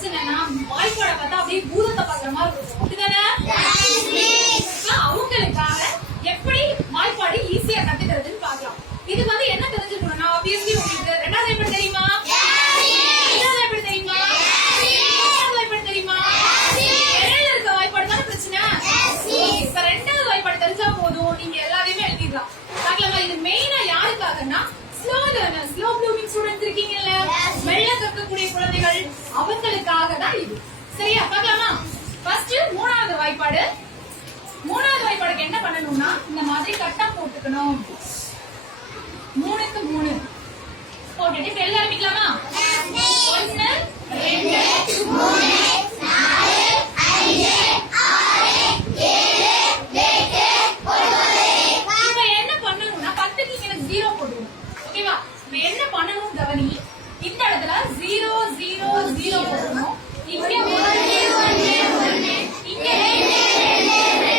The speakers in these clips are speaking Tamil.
பிரச்சனைனா வாய்ப்பாட பார்த்தா அப்படியே பூதத்தை பாக்குற மாதிரி இருக்கும். அப்படிதானே? அவங்களுக்காக எப்படி வாய்ப்பாடு ஈஸியா கத்துக்கிறதுன்னு பாக்கலாம். இது வந்து என்ன தெரிஞ்சுக்கணும்னா ஆப்வியஸ்லி உங்களுக்கு ரெண்டாவது வாய்ப்பாடு தெரியுமா? மூணாவது வாய்ப்பாடு தெரியுமா? மூணாவது வாய்ப்பாடு தெரியுமா? இடையில இருக்க வாய்ப்பாடு தானே பிரச்சனை. இப்ப ரெண்டாவது வாய்ப்பாடு தெரிஞ்சா போதும், நீங்க எல்லாரையுமே எழுதிடலாம். பாக்கலாமா? இது மெயினா யாருக்காகன்னா slow learners, slow blooming students இருக்கீங்கல்ல, மெல்ல கற்கக்கூடிய குழந்தைகள், அவங்களுக்காக தான் இது. சரியா? பாக்கலாமா? ஃபர்ஸ்ட் மூணாவது வாய்ப்பாடு. மூணாவது வாய்ப்பாடுக்கு என்ன பண்ணணும்னா இந்த மாதிரி கட்டம் போட்டுக்கணும். 3க்கு 3 போட்டுட்டு இப்ப எழுத ஆரம்பிக்கலாமா? 1 2 3 4 5 6 7 8 9 என்ன பண்ணணும்னா 10க்கு இங்க 0 போட்டுக்கணும். ஓகேவா? இப்ப என்ன பண்ணணும் கவனி. இந்த இடத்துல 0 0 0 போடணும். இங்க 1 1 1 இங்க 2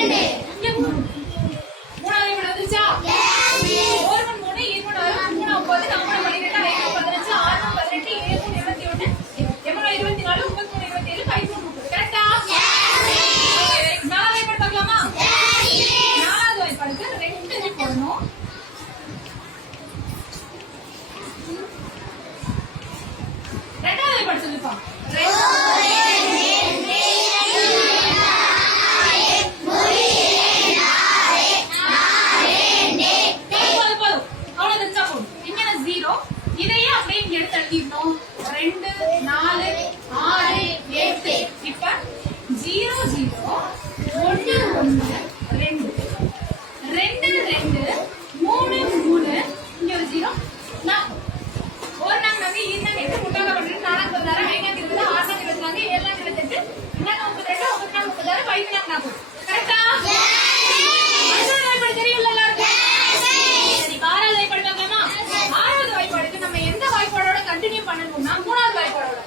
2 2 மூணாவது விட வந்துச்சா? ஒரு மணி 3 7 மணி 3 9 4 12 15 6 18 7 21 24 23 27 13 கரெக்டா? நாலாவது வாய்ப்பாடு பார்க்கலாமா? நாலாவது வாய்ப்பாடுக்கு 2 போடணும். ரெண்டாவது வாய்ப்பாடு சொல்லுப்பா. இதையே அப்படியே இங்க எடுத்து எழுதிடணும். 2 4 6 8 இப்ப 0 0 1 1 2 2 2 3 3 இங்க ஒரு 0 ஒரு நாங்க இருந்தாங்க எட்டு முட்டாக பண்ணிட்டு 4 16 5 20 6 24 7 28 இன்னும் 32 36 36 5 கரெக்டா? அஞ்சாவது வாய்ப்பாடு தெரியும்ல எல்லாருக்கும்? சரி, ஆறாவது வாய்ப்பாடு பார்க்கலாமா? ஆறாவது வாய்ப்பாடுக்கு நம்ம எந்த வாய்ப்பாடோட கண்டினியூ பண்ணணும்னா மூணாவது வாய்ப்பாடோட.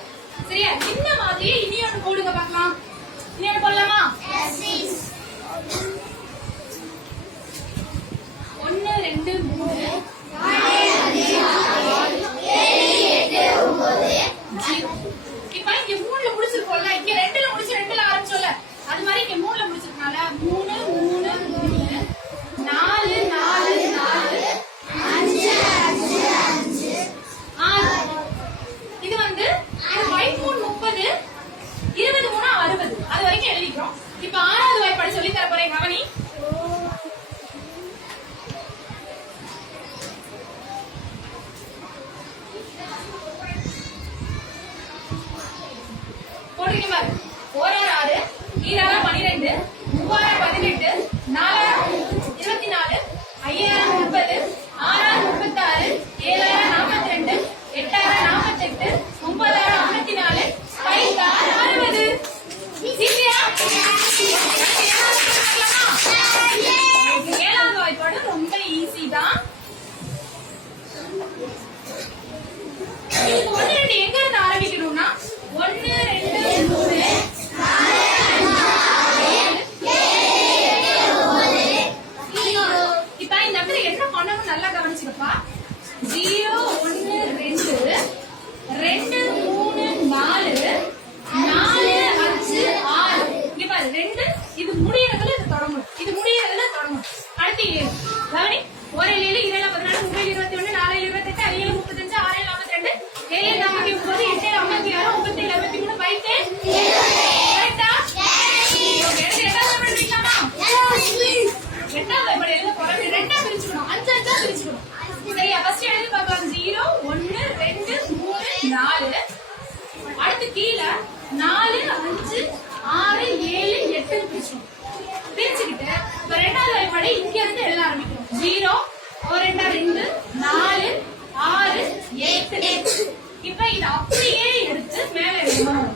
சரியா? இந்த மாதிரி இனி ஒன்று போடுங்க பார்க்கலாம். இனி ஒன்று போடலாமா? 1 2 3 இப்ப இங்க 3ல முடிச்சிருக்கோம்ல, இங்க 2ல முடிச்சு 2ல ஆரம்பிச்சோம்ல, அது மாதிரி இங்க 3ல முடிச்சிருக்கனால 3 3 3 4 4 4 5 5 5 6 இது வந்து 13 30 23 60 அது வரைக்கும் எழுதிக்கிறோம். இப்ப ஆறாவது வாய்ப்பாடு சொல்லி தர போறேன் கவனி. போடுறீங்க பாரு. 1 6 2 12 3 18 4 24 5 30 6 36 7 42 8 48 9 54 5 60 சீக்கியா? ஏழாவது வாய்ப்பாடு ரொம்ப ஈஸி தான். இதுக்கு 1 2 எங்க இருந்து ஆரம்பிக்கணும்னா 1 2 3 இப்ப இந்த இடத்துல என்ன பண்ணணும் நல்லா கவனிச்சுக்கப்பா. 0 1 2 2 3 4 4 5 6 இங்க பாரு 2 இது முடியறதுல இது தொடங்கணும். இது முடியறதுல தொடங்கணும். அடுத்து 7 கவனி. 1 7 7 14 3 21 4 28 5 35 6 42 7 49 8 56 57 63 5 கரெக்டா? எட்டாவது படிக்கலாமா? எட்டாவது வாய்ப்பாடு எழுத போறோம். 2 பிரிச்சுக்கணும். 5 5 பிரிச்சுக்கணும். சரியா? ஃபர்ஸ்ட் எழுதி பார்க்கலாம். 0 1 2 3 4 அடுத்து கீழே 4 5 6 7 8 பிரிச்சுக்கணும். பிரிச்சுக்கிட்டு இப்ப ரெண்டாவது வாய்ப்பாடு இங்க இருந்து எழுத ஆரம்பிக்கணும். 0 1 2 4 6 8 இப்ப இத அப்படியே எடுத்து மேல எழுதணும்.